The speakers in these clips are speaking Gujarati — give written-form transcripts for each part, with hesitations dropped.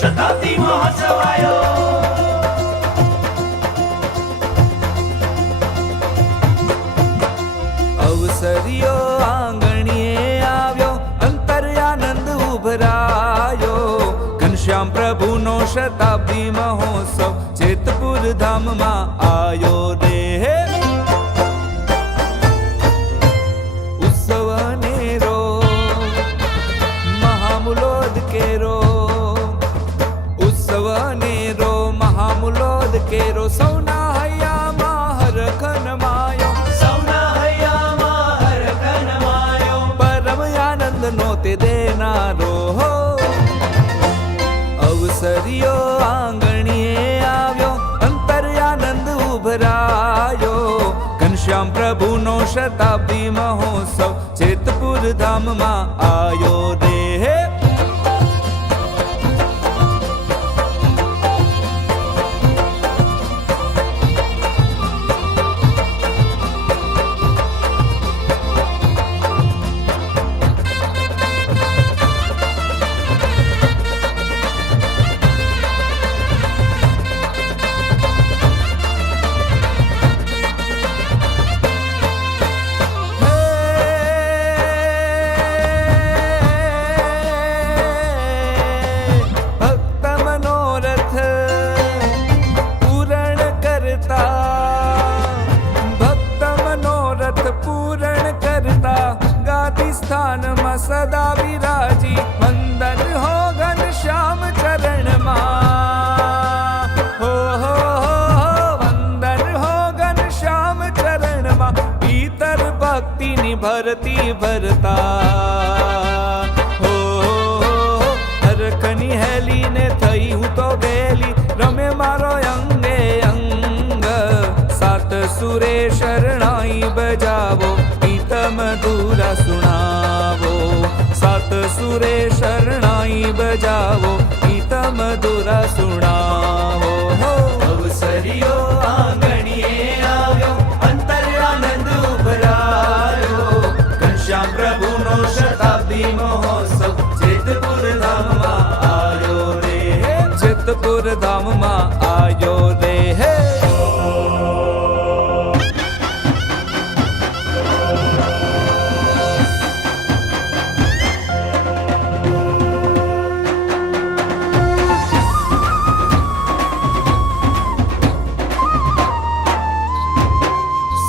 શતાબ્દી મહોત્સવ આયો. અવસરિયો આંગણીએ આવ્યો, અંતર્યાનંદ ઉભરાયો. ઘનશ્યામ પ્રભુનો શતાબ્દી મહોત્સવ જેતપુર ધામમાં આયો રે. ઉત્સવ નેરો મહામુલોદ કેરો, ઉત્સવ નેરો મહામુલોદ કેરો. સૌના હૈયામાં હરખન માયો, સૌના હૈયામાં હરખન માયો. પરમ આનંદ નો તે દેનારો. અવસરિયો આંગણીએ આવ્યો, અંતર્યાનંદ ઉભરાયો. ઘનશ્યામ પ્રભુનો શતાબ્દી મહોત્સવ જેતપુર ધામમાં આયો રે. સ્થાનમાં સદા વિરાજી, વંદન હો ઘનશ્યામ ચરણમાં. હો વંદન હો ઘનશ્યામ ચરણમાં. ભીતર ભક્તિની ભરતી ભરતા. હો હરખની હેલીને થઈ હું તો ગેલી, રમે મારો અંગે અંગ. સાત સુરે શરણાઈ બજાવો, મધુરા સુણાવો. સાત સુરે શરણાઈ બજાવો, ગીત મધુરા સુણાવો. અવસરિયો આંગણીએ આવ્યો, અંતર્યાનંદ ઉભરાયો. ઘનશ્યામ પ્રભુનો શતાબ્દી મહોત્સવ જેતપુર ધામમાં આયો રે. જેતપુર ધામમાં આયો રે.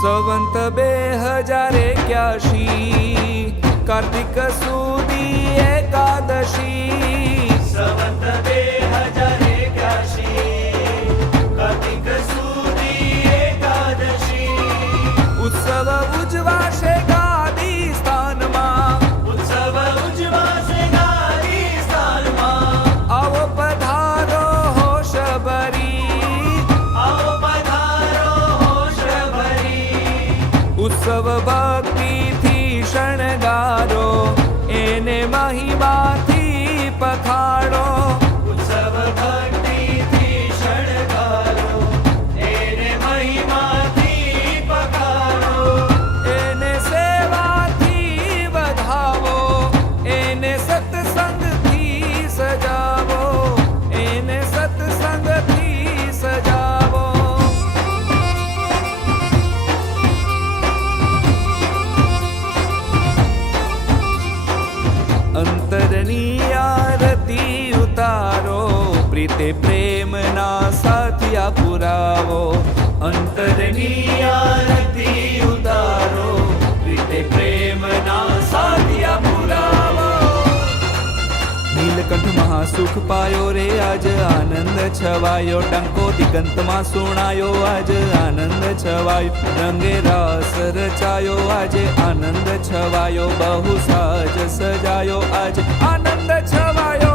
સંવંત 2081, કાર્તિક સુદી એકાદશી. સંવંત 2081, કાર્તિક સુદી એકાદશી. ઉત્સવ ઉજવાશે ગાદી સ્થાનમાં, ઉત્સવ ઉજવાશે ગાદી સ્થાનમાં. આવો પધારો હોશ ભરી, આવો પધારો હોશ ભરી. ઉત્સવ ભક્તિથી શણગારો, એને મહિમાથી પખાડો. ઉત્સવ ભક્તિથી શણગારો, એને મહિમાથી પખારો. એને સેવાથી વધાવો, એને સત્સંગથી સજાવો, એને સત્સંગથી સજાવો. અંતરની આરતી ઉતારો, પ્રીતે પ્રેમના સાથિયા પુરાવો. અંતરની આરતી ઉતારો, પ્રીતે પ્રેમના સાથિયા પુરાવો. નીલકંઠ મહાસુખ પાયો રે, આજ આનંદ છવાયો. ટંકો દિગંતમાં સુણાયો, આજ આનંદ છવાયો. રંગે રાસ રચાયો, આજે આનંદ છવાયો. બહુ સાજ સજાયો, આજ આનંદ છવાયો.